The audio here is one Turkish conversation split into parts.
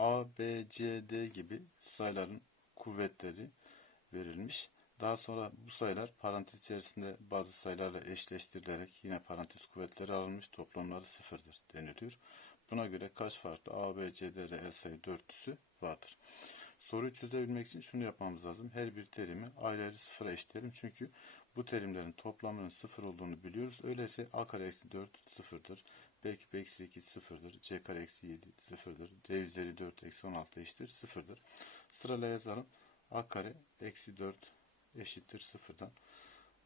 A, B, C, D gibi sayıların kuvvetleri verilmiş. Daha sonra bu sayılar parantez içerisinde bazı sayılarla eşleştirilerek yine parantez kuvvetleri alınmış toplamları sıfırdır deniliyor. Buna göre kaç farklı A, B, C, D reel sayı dörtlüsü vardır? Soruyu çözebilmek için şunu yapmamız lazım. Her bir terimi ayrı ayrı sıfıra eşitleyelim. Çünkü bu terimlerin toplamının sıfır olduğunu biliyoruz. Öyleyse A kare eksi 4 sıfırdır. B küp eksi 2 sıfırdır. C kare eksi 7 sıfırdır. D üzeri 4 eksi 16 eşittir sıfırdır. Sırayla yazalım. A kare eksi 4 eşittir sıfırdan.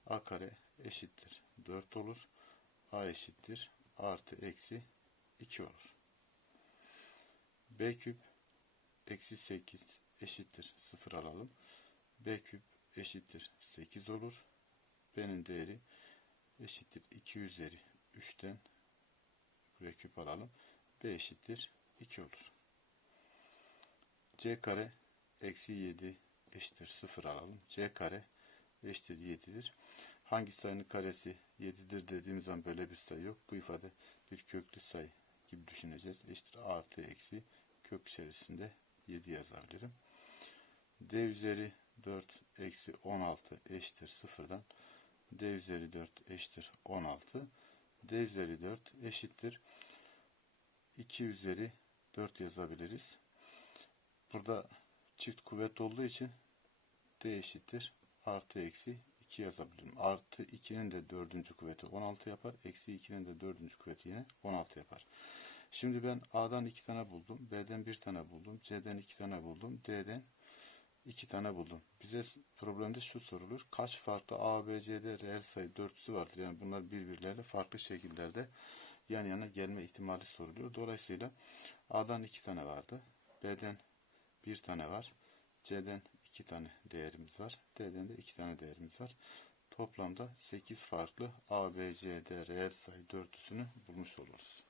A kare eşittir 4 olur. A eşittir artı eksi 2 olur. B küp eksi 8 eşittir 0 alalım. B küp eşittir 8 olur. B'nin değeri eşittir 2 üzeri 3'ten buraya küp alalım. B eşittir 2 olur. C kare eksi 7 eşittir 0 alalım. C kare eşittir 7'dir. Hangi sayının karesi 7'dir dediğimiz zaman böyle bir sayı yok. Bu ifade bir köklü sayı gibi düşüneceğiz. Eşittir artı eksi kök içerisinde 7 yazabilirim. D üzeri 4 eksi 16 eşittir 0'dan. D üzeri 4 eşittir 16. D üzeri 4 eşittir 2 üzeri 4 yazabiliriz. Burada çift kuvvet olduğu için D eşittir artı eksi 2 yazabilirim. Artı 2'nin de dördüncü kuvveti 16 yapar. Eksi 2'nin de dördüncü kuvveti yine 16 yapar. Şimdi ben A'dan 2 tane buldum. B'den 1 tane buldum. C'den 2 tane buldum. D'den 2 tane buldum. Bize problemde şu sorulur. Kaç farklı A, B, C'de reel sayı dörtlüsü vardır? Yani bunlar birbirleriyle farklı şekillerde yan yana gelme ihtimali soruluyor. Dolayısıyla A'dan 2 tane vardı. B'den 1 tane var. C'den 2 tane değerimiz var. D'den de 2 tane değerimiz var. Toplamda 8 farklı A, B, C, D reel sayı dörtlüsünü bulmuş oluruz.